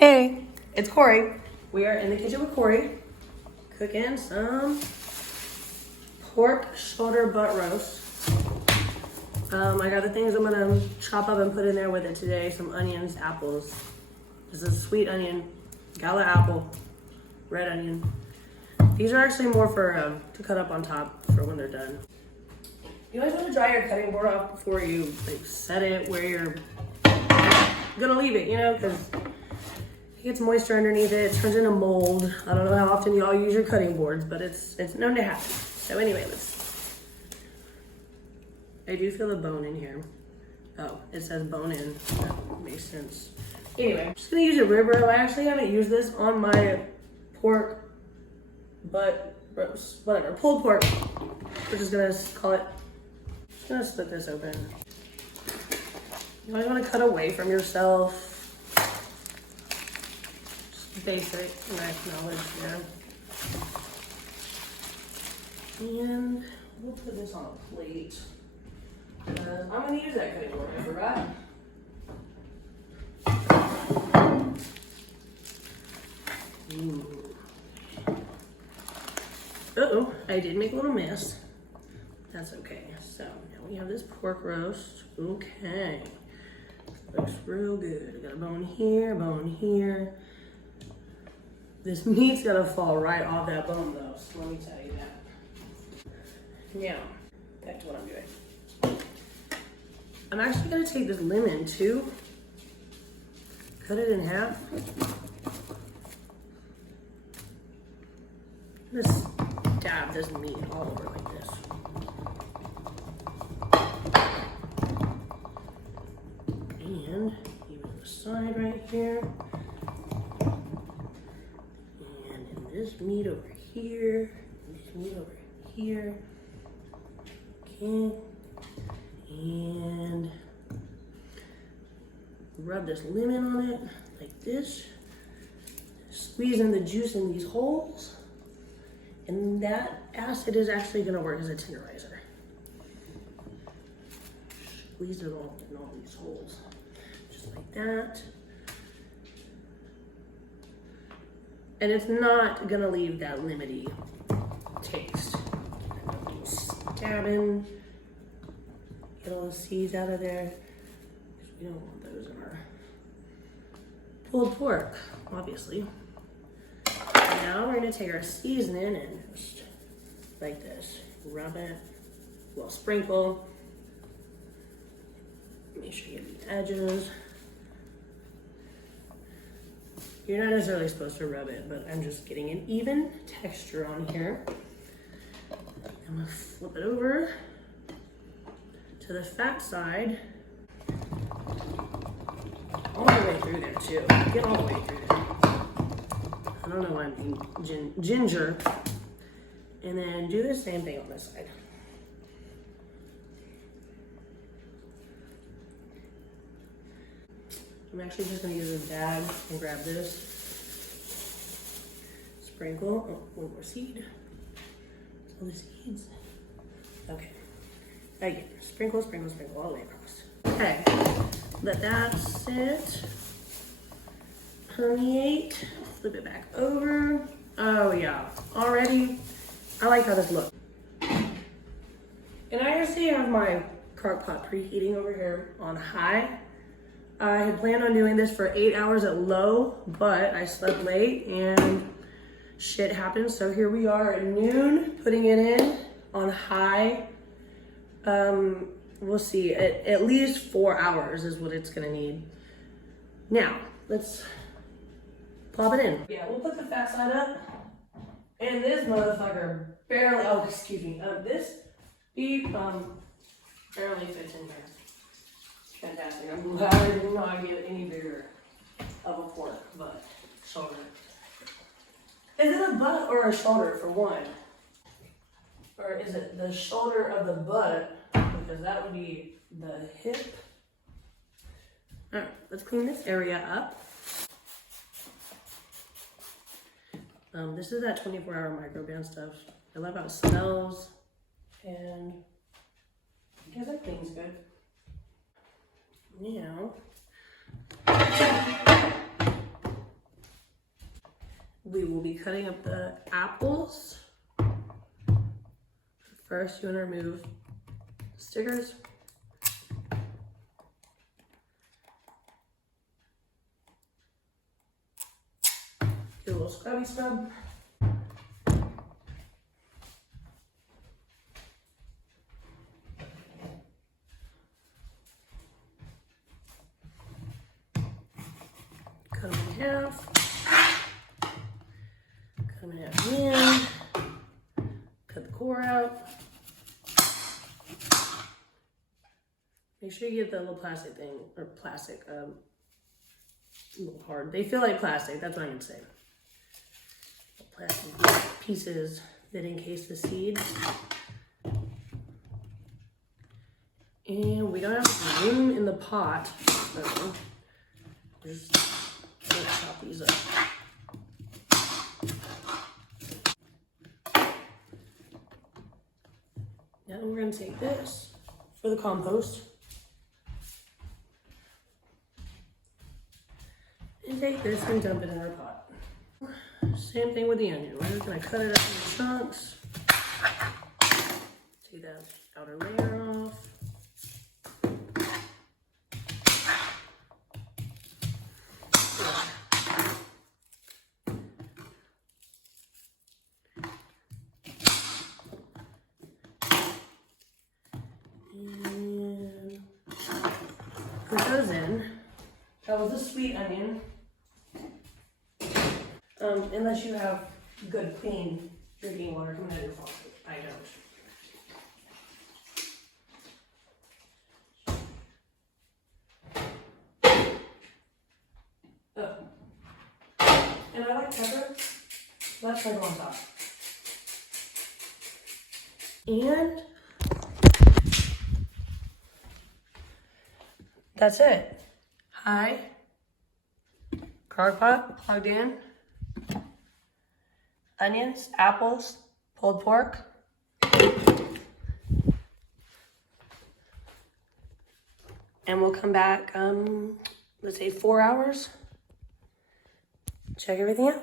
Hey, it's Kori. We are in the kitchen with Kori, cooking some pork shoulder butt roast. I got the things I'm gonna chop up and put in there with it today. Some onions, apples. This is sweet onion, gala apple, red onion. These are actually more for to cut up on top for when they're done. You always want to dry your cutting board off before you set it where you're gonna leave it, because it gets moisture underneath it, turns into mold. I don't know how often y'all use your cutting boards, but it's known to happen. So anyway, I do feel the bone in here. Oh, it says bone in. That makes sense. Anyway, I'm just gonna use a rib rub. I actually haven't used this on my pork butt roast, whatever, pulled pork. We're just gonna call it. Just gonna split this open. You always want to cut away from yourself. Basic knife knowledge here. And we'll put this on a plate. I'm going to use that cutting board, I forgot. Ooh. Uh-oh, I did make a little mess. That's okay. So now we have this pork roast. Okay. Looks real good. I got a bone here, bone here. This meat's gonna fall right off that bone though, so let me tell you that. Now, back to what I'm doing. I'm actually gonna take this lemon too, cut it in half. Just dab this meat all over like this. And even the side right here. This meat over here, this meat over here, okay, and rub this lemon on it like this, squeezing the juice in these holes, and that acid is actually going to work as a tenderizer. Squeeze it all in all these holes, just like that. And it's not gonna leave that lemony taste. Stabbing, get all the seeds out of there. We don't want those in our pulled pork, obviously. Now we're gonna take our seasoning and just like this, rub it, well, sprinkle. Make sure you get the edges. You're not necessarily supposed to rub it, but I'm just getting an even texture on here. I'm gonna flip it over to the fat side. All the way through there too. Get all the way through there. I don't know why I'm being ginger. And then do the same thing on this side. I'm actually just gonna use a dab and grab this. Sprinkle, oh, one more seed. All the seeds. Okay, again, sprinkle, sprinkle, sprinkle all the way across. Okay, let that sit, permeate, flip it back over. Oh yeah, already, I like how this looks. And I actually have my crock pot preheating over here on high. I had planned on doing this for 8 hours at low, but I slept late and shit happened. So here we are at noon, putting it in on high. We'll see, at least 4 hours is what it's gonna need. Now, let's pop it in. Yeah, we'll put the fat side up. And this motherfucker barely, oh, excuse me, this beef barely fits in here. Fantastic. I'm glad I did not get any bigger of a pork butt shoulder. Is it a butt or a shoulder for one? Or is it the shoulder of the butt? Because that would be the hip. All right, let's clean this area up. This is that 24-hour microban stuff. I love how it smells, and I guess that cleans good. Now, we will be cutting up the apples. First, you want to remove the stickers. Do a little scrubby scrub. Cut them in half. Cut them in half again. Cut the core out. Make sure you get the little plastic thing, or plastic, a little hard. They feel like plastic, that's what I'm gonna say. Plastic pieces that encase the seeds. And we don't have room in the pot, so just gonna chop these up. Now we're gonna take this for the compost. And take this and dump it in our pot. Same thing with the onion. We're just gonna cut it up into chunks. Take that outer layer off. And put those in. That was a sweet onion. Unless you have good, clean drinking water coming out of your faucet. I don't. Oh. And I like pepper. Let's go on top. And that's it. Hi. Crock pot plugged in. Onions, apples, pulled pork. And we'll come back, let's say 4 hours. Check everything out.